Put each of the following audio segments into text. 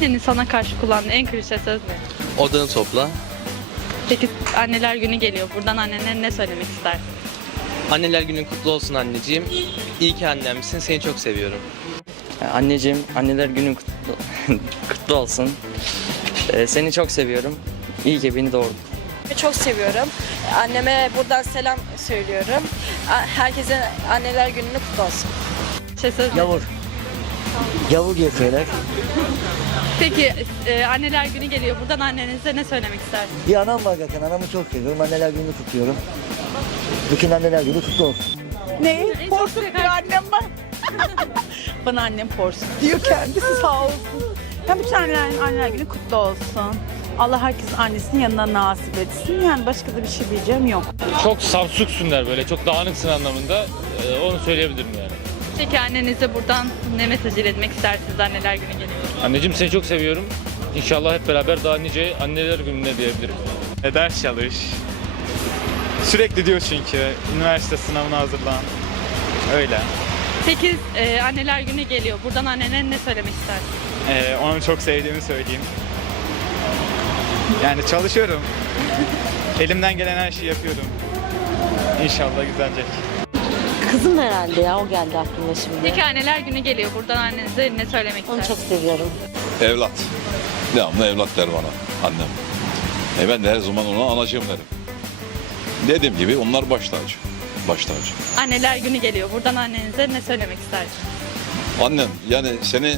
Senin sana karşı kullandığı en klişe söz ne? Odanı topla. Peki anneler günü geliyor. Buradan annene ne söylemek istersin? Anneler günün kutlu olsun anneciğim. İyi ki annemsin. Seni çok seviyorum. Anneciğim, anneler günün kutlu, kutlu olsun. Ee, seni çok seviyorum. İyi ki beni doğurdun. Çok seviyorum. Anneme buradan selam söylüyorum. Herkese anneler gününü kutlu olsun. Klişe söz ne? Yavur. Yavur diye söyler. Peki e, anneler günü geliyor. Buradan annenize ne söylemek istersin? Bir anam var zaten. Anamı çok seviyorum. Anneler gününü kutluyorum. Bütün anneler günü kutlu olsun. Ne? Porsuk diyor annem var. Bana annem porsuk diyor kendisi sağ olsun. Ya bütün annelerin anneler günü kutlu olsun. Allah herkesin annesinin yanına nasip etsin. Yani başka da bir şey diyeceğim yok. çok savsuksunlar böyle çok dağınıksın anlamında Ee, onu söyleyebilirim yani. Peki annenize buradan ne mesaj iletmek istersiniz anneler günü geliyor? Anneciğim seni çok seviyorum. İnşallah hep beraber daha nice anneler gününe diyebilirim. E, ders çalış. Sürekli diyor çünkü üniversite sınavına hazırlan. Öyle. Peki e, anneler günü geliyor. Buradan annene ne söylemek istersin? E, onu çok sevdiğimi söyleyeyim. Yani çalışıyorum. Elimden gelen her şeyi yapıyorum. İnşallah güzelce. Kızım herhalde ya o geldi aklıma şimdi. Peki anneler günü geliyor. Buradan annenize ne söylemek Onu çok seviyorum. Evlat. Devamlı evlat der bana annem. E ben de her zaman ona anacığım derim. Dediğim gibi onlar baş tacı. Baş tacı. Anneler günü geliyor. Buradan annenize ne söylemek istersin? Annem yani seni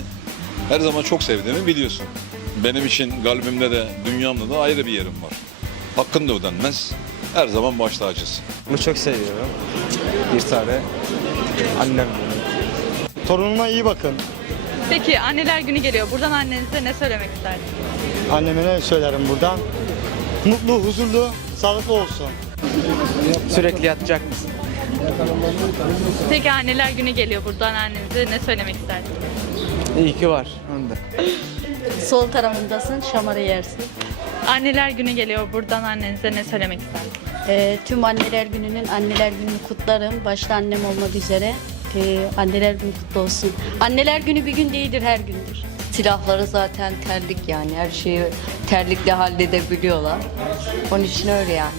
her zaman çok sevdiğimi biliyorsun. Benim için kalbimde de dünyamda da ayrı bir yerim var. Hakkın da ödenmez. Her zaman baş tacısın. Bunu çok seviyorum. Bir tane annem. Torunuma iyi bakın. Peki anneler günü geliyor. Buradan annenize ne söylemek istersin? Anneme ne söylerim buradan? Mutlu, huzurlu, sağlıklı olsun. Sürekli yatacak mısın? Peki anneler günü geliyor. Buradan annenize ne söylemek istersin? İyi ki var. Onu da. Sol tarafındasın şamarı yersin. Anneler günü geliyor. Buradan annenize ne söylemek istersin? Ee, tüm anneler gününün anneler gününü kutlarım. Başta annem olmak üzere. Ee, anneler günü kutlu olsun. Anneler günü bir gün değildir her gündür. Silahları zaten terlik yani her şeyi terlikle halledebiliyorlar. Onun için öyle yani.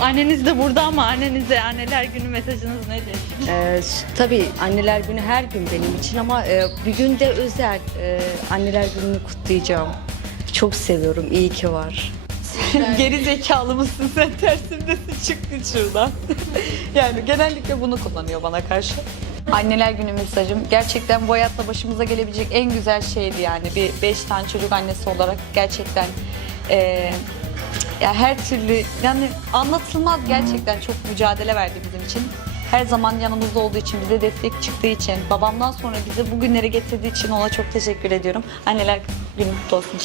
Anneniz de burada ama annenize anneler günü mesajınız nedir? Ee, tabii anneler günü her gün benim için ama e, bir gün de özel e, anneler gününü kutlayacağım. Çok seviyorum. İyi ki var. Geri zekalı mısın sen tersimdesin çıktın şuradan. yani genellikle bunu kullanıyor bana karşı. Anneler günü mesajım gerçekten bu hayatta başımıza gelebilecek en güzel şeydi yani bir beş tane çocuk annesi olarak gerçekten eee, ya her türlü yani anlatılmaz gerçekten çok mücadele verdi bizim için. Her zaman yanımızda olduğu için, bize destek çıktığı için, babamdan sonra bizi bugünlere getirdiği için ona çok teşekkür ediyorum. Anneler günü kutlu olsun.